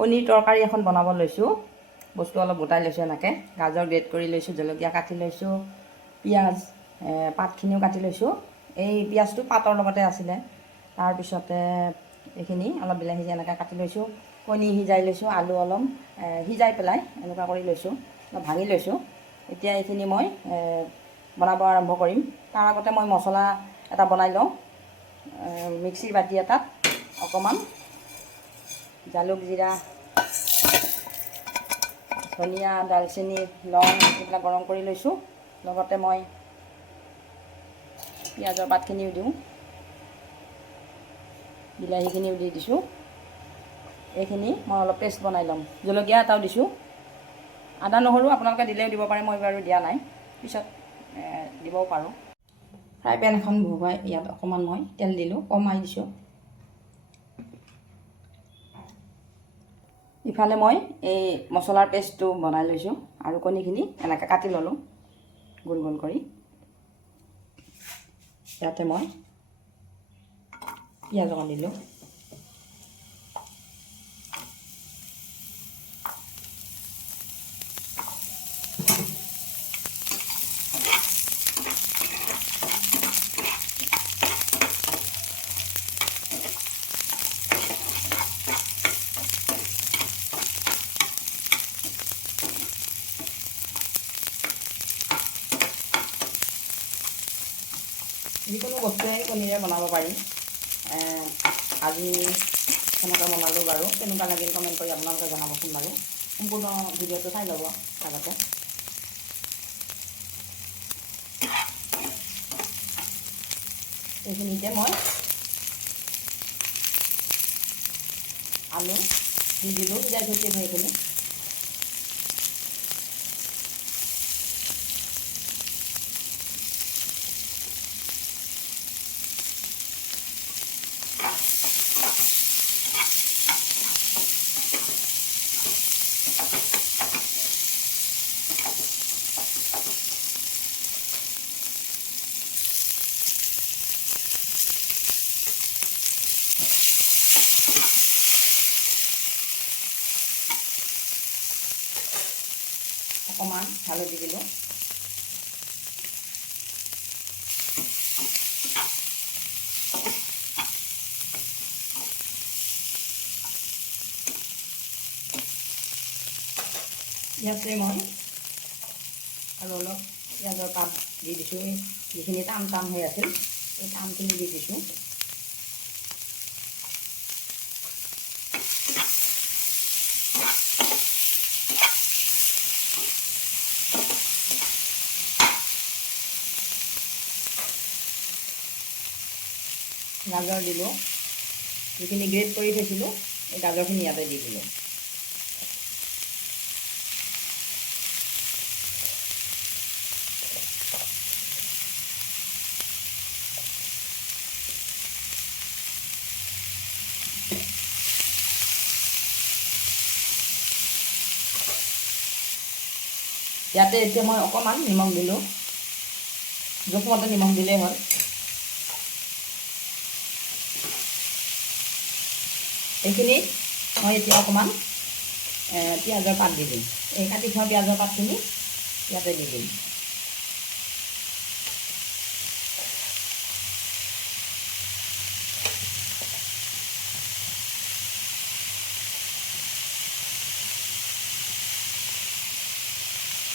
কণীৰ তৰকাৰী এখন বনাব লৈছোঁ। বস্তু অলপ গোটাই লৈছোঁ এনেকৈ। গাজৰ গ্ৰেট কৰি লৈছোঁ, জলকীয়া কাটি লৈছোঁ, পিঁয়াজ পাতখিনিও কাটি লৈছোঁ। এই পিঁয়াজটো পাতৰ লগতে আছিলে। তাৰপিছতে এইখিনি অলপ বিলাহী এনেকৈ কাটি লৈছোঁ। কণী সিজাই লৈছোঁ, আলু অলপ সিজাই পেলাই এনেকুৱা কৰি লৈছোঁ, অলপ ভাঙি লৈছোঁ। এতিয়া এইখিনি মই বনাব আৰম্ভ কৰিম। তাৰ আগতে মই মছলা এটা বনাই লওঁ। মিক্সিৰ বাতি এটাত অকণমান জালুক, জিৰা, ধনিয়া, দালচেনি, লং এইবিলাক গৰম কৰি লৈছোঁ। লগতে মই পিঁয়াজৰ পাতখিনিও দিওঁ, বিলাহীখিনিও দি দিছোঁ। এইখিনি মই অলপ পেষ্ট বনাই ল'ম। জলকীয়া এটাও দিছোঁ। আদা নহৰু আপোনালোকে দিলেও দিব পাৰে, মই বাৰু দিয়া নাই, পিছত দিবও পাৰোঁ। ফ্ৰাই পেন এখন বহুৱাই ইয়াত অকণমান মই তেল দিলোঁ, কমাই দিছোঁ। ইফালে মই এই মছলাৰ পেষ্টটো বনাই লৈছোঁ আৰু কণীখিনি এনেকৈ কাটি ল'লোঁ গোল গোল কৰি। ইয়াতে মই পিঁয়াজ অকণ দিলোঁ। যিকোনো বস্তুৱে কণীৰে বনাব পাৰি। আজি কেনেকৈ বনালোঁ বাৰু, কেনেকুৱা লাগিল কমেণ্ট কৰি আপোনালোকে জনাবচোন বাৰু। সম্পূৰ্ণ ভিডিঅ'টো চাই ল'ব আগতে। এইখিনিতে মই আলু দি দিলোঁ, সিজাই থৈছিলোঁ সেইখিনি। অকণমান হালধি দিলোঁ। ইয়াতে মই আৰু অলপ পিঁয়াজৰ পাত দি দিছোঁ। যিখিনি টান টান হৈ আছিল এই টানখিনি দি দিছোঁ। গাজৰ দিলোঁ, যিখিনি গ্ৰেট কৰি থৈছিলোঁ এই গাজৰখিনি ইয়াতে দি দিলোঁ। ইয়াতে এতিয়া মই অকণমান নিমখ দিলোঁ, জোখমতে নিমখ দিলেই হ'ল। এইখিনি মই এতিয়া অকণমান পিঁয়াজৰ পাত দি দিম। এই কাটি থোৱা পিঁয়াজৰ পাতখিনি ইয়াতে দি দিম।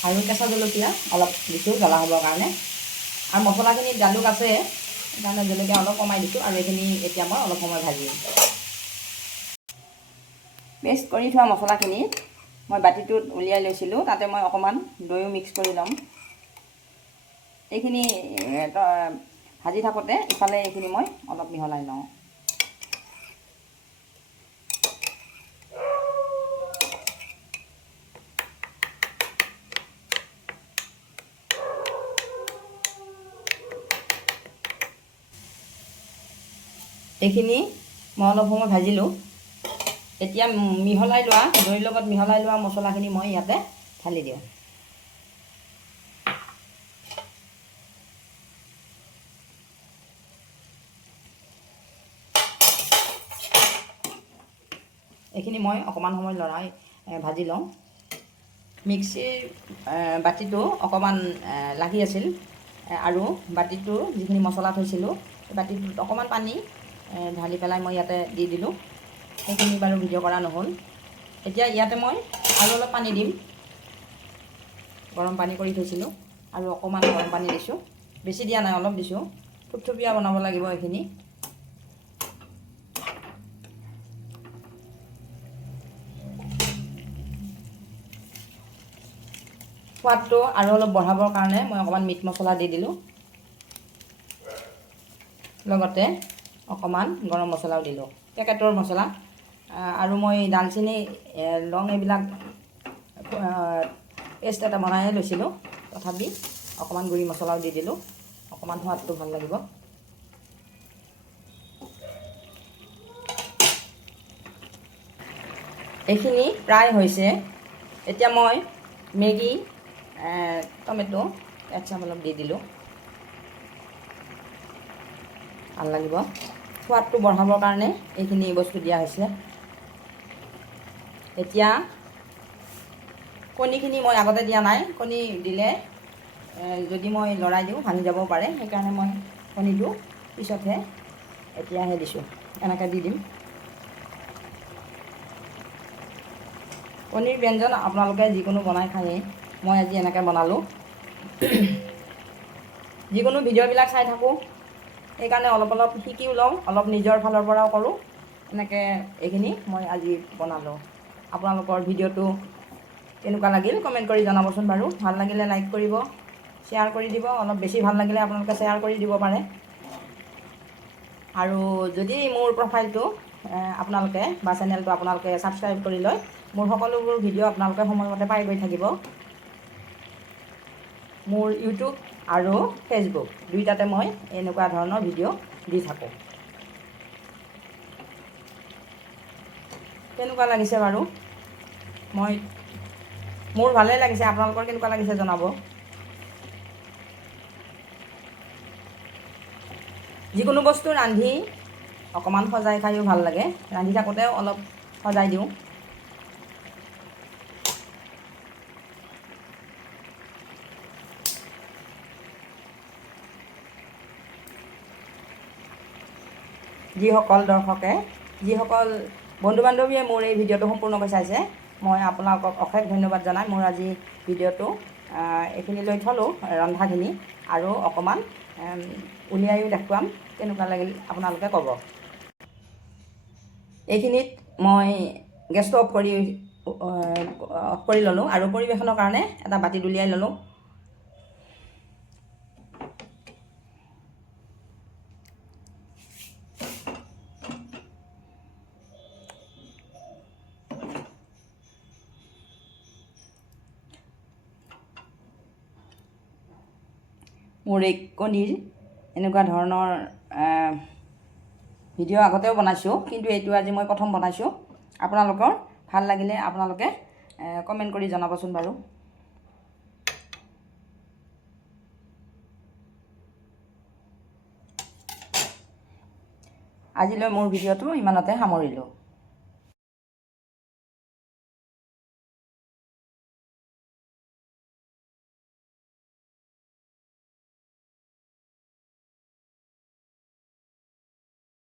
আৰু কেঁচা জলকীয়া অলপ দিছোঁ জ্বলা হ'বৰ কাৰণে। আৰু মছলাখিনিত জালুক আছে সেইকাৰণে জলকীয়া অলপ কমাই দিছোঁ। আৰু এইখিনি এতিয়া মই অলপ সময় ভাজিম। পেষ্ট কৰি থোৱা মছলাখিনি মই বাতিটোত উলিয়াই লৈছিলোঁ। তাতে মই অকণমান দৈও মিক্স কৰি ল'ম। এইখিনি ভাজি থাকোঁতে ইফালে এইখিনি মই অলপ মিহলাই লওঁ। এইখিনি মই অলপ সময় ভাজিলোঁ। এতিয়া মিহলাই লোৱা দৈৰ লগত মিহলাই লোৱা মছলাখিনি মই ইয়াতে ঢালি দিওঁ। এইখিনি মই অকণমান সময় লৰাই ভাজি লওঁ। মিক্সিৰ বাতিটো অকণমান লাগি আছিল আৰু বাতিটো যিখিনি মছলা থৈছিলোঁ বাতিটোত অকণমান পানী ঢালি পেলাই মই ইয়াতে দি দিলোঁ। সেইখিনি বাৰু ভিডিঅ' কৰা নহ'ল। এতিয়া ইয়াতে মই আৰু অলপ পানী দিম। গৰম পানী কৰি থৈছিলোঁ আৰু অকণমান গৰম পানী দিছোঁ। বেছি দিয়া নাই, অলপ দিছোঁ। থুপথুপীয়া বনাব লাগিব এইখিনি। সোৱাদটো আৰু অলপ বঢ়াবৰ কাৰণে মই অকণমান মিট মছলা দি দিলোঁ। লগতে অকণমান গৰম মছলাও দিলোঁ, পেকেটৰ মছলা। আৰু মই দালচেনি, লং এইবিলাক পেষ্ট এটা বনাই লৈছিলোঁ। তথাপি অকণমান গুড়ি মছলাও দি দিলোঁ, অকণমান সোৱাদটো ভাল লাগিব। এইখিনি প্ৰায় হৈছে। এতিয়া মই মেগী, টমেটো, কেটচাপ অলপ দি দিলোঁ। ভাল লাগিব। সোৱাদটো বঢ়াবৰ কাৰণে এইখিনি বস্তু দিয়া হৈছে। এতিয়া কণীখিনি মই আগতে দিয়া নাই। কণী দিলে যদি মই লৰাই দিওঁ ভাঙি যাব পাৰে। সেইকাৰণে মই কণীটো পিছতহে এতিয়াহে দিছোঁ। এনেকৈ দি দিম। কণীৰ ব্যঞ্জন আপোনালোকে যিকোনো বনাই খায়েই। মই আজি এনেকৈ বনালোঁ। যিকোনো ভিডিঅ'বিলাক চাই থাকোঁ, সেইকাৰণে অলপ অলপ শিকিও লওঁ, অলপ নিজৰ ফালৰ পৰাও কৰোঁ। এনেকৈ এইখিনি মই আজি বনালোঁ। আপোনালোকৰ ভিডিঅ'টো কেনেকুৱা লাগিল কমেণ্ট কৰি জনাবচোন বাৰু। ভাল লাগিলে লাইক কৰিব, শ্বেয়াৰ কৰি দিব। অলপ বেছি ভাল লাগিলে আপোনালোকে শ্বেয়াৰ কৰি দিব পাৰে। আৰু যদি মোৰ প্ৰফাইলটো আপোনালোকে বা চেনেলটো আপোনালোকে ছাবস্ক্ৰাইব কৰি লয়, মোৰ সকলোবোৰ ভিডিঅ' আপোনালোকে সময়মতে পাই গৈ থাকিব। মোৰ ইউটিউব আৰু ফেচবুক দুইটাতে মই এনেকুৱা ধৰণৰ ভিডিঅ' দি থাকোঁ। কেনেকুৱা লাগিছে বাৰু? মোৰ ভালেই লাগিছে। আপোনালোকৰ কেনেকুৱা লাগিছে জনাব। যিকোনো বস্তু ৰান্ধি অকণমান সজাই খায়ো ভাল লাগে। ৰান্ধি থাকোঁতেও অলপ সজাই দিওঁ। যিসকল বন্ধু বান্ধৱীয়ে মোৰ এই ভিডিঅ'টো সম্পূৰ্ণকৈ চাইছে, মই আপোনালোকক অশেষ ধন্যবাদ জনাই মোৰ আজি ভিডিঅ'টো এইখিনিলৈ থ'লোঁ, ৰন্ধাখিনি। আৰু অকণমান উলিয়াইও দেখুৱাম, কেনেকুৱা লাগিল আপোনালোকে ক'ব। এইখিনিত মই গেছটো অফ কৰি ল'লোঁ আৰু পৰিৱেশনৰ কাৰণে এটা বাতিত উলিয়াই ল'লোঁ। মোৰ এই কণীৰ এনেকুৱা ধৰণৰ ভিডিঅ' আগতেও বনাইছোঁ, কিন্তু এইটো আজি মই প্ৰথম বনাইছোঁ। আপোনালোকৰ ভাল লাগিলে আপোনালোকে কমেণ্ট কৰি জনাবচোন বাৰু। আজিলৈ মোৰ ভিডিঅ'টো ইমানতে সামৰিলোঁ।